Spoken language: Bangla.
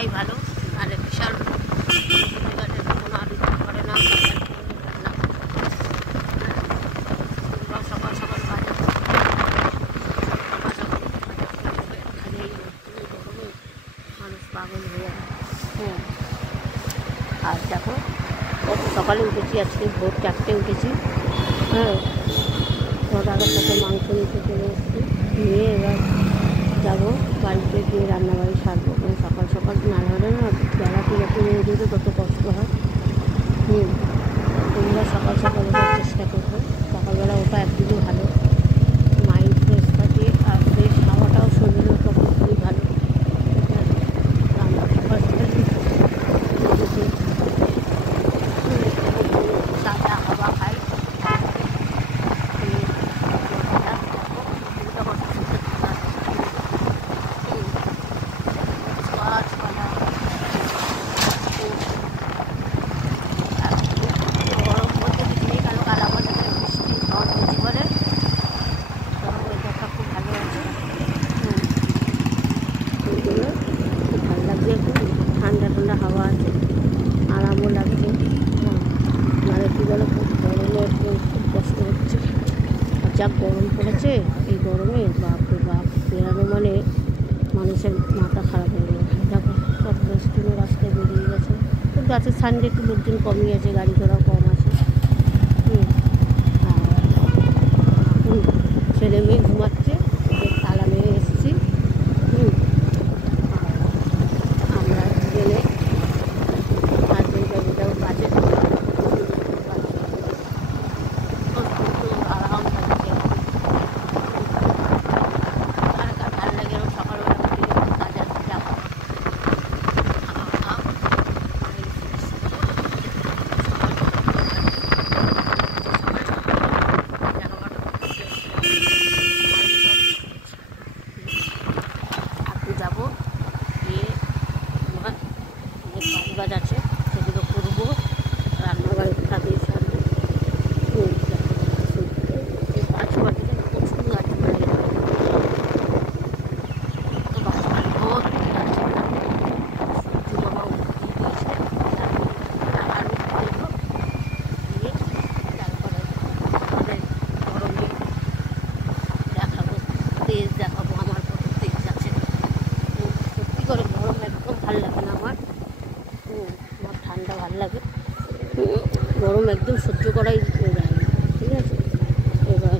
থাকাটাই ভালো, নাহলে বিশাল কোনো আদিত্য করে না। সকাল সকাল বাজার খালি গরমে মানুষ পাগল হয়ে যায়। হ্যাঁ, আর দেখো কত সকালে উঠেছি, আজকে ভোর 4টে উঠেছি। হ্যাঁ, দাদার সাথে মাংস নিতে চলে এসেছি, নিয়ে এবার যাবো বাড়িতে গিয়ে রান্নাবাড়ি সারবো। মানে সকাল সকাল না হলে না বেলাতে যত রোদ ওঠে তত কষ্ট হয়। তোমরা সকাল সকাল ওঠার চেষ্টা করবো। সকালবেলা ওটা একদিকে ভালো, মাইন্ড ফ্রেশ থাকে আর বেশ হাওয়াটাও শরীরের পক্ষে খুবই ভালো। সকাল সকাল সাদা হাওয়া খাই। ঠান্ডা ঠান্ডা হাওয়া আছে, আরামও লাগছে। মানে কী বলো, খুব গরমে খুব কষ্ট হচ্ছে। আর যা গরম পড়েছে এই গরমে, বাপরে বাপ, বেরানো মানে মানুষের মাথা খারাপ হয়ে গেছে। দেখো সব রেস্টুরেন্ট রাস্তায় বেরিয়ে গেছে। তো গাছের সানডে একটু লোকজন কমই আছে, গাড়ি ঘোড়াও কম আছে। আর ছেলে মেয়ে ঘুমাচ্ছে, ওদের তালা মেরে এসেছি। আমরা গেলে হাজবেন্ড বাবুটাও কাজে আরাম থাকছে। আর ভালো লাগে সকালবেলা কাজে যাওয়া। যাবো গিয়ে আমার কাজ আছে, সেগুলো করবো, রান্নাবাড়ি কাজে সারবো। গাছ বাড়ি প্রচুর গাছ বাড়ি দেখাবো আমার কত তেজ আছে। সত্যি করে গরম একদম ভালো লাগে না আমার। আমার ঠান্ডা ভালো লাগে, গরম একদম সহ্য করাই যায় না। ঠিক আছে, এবার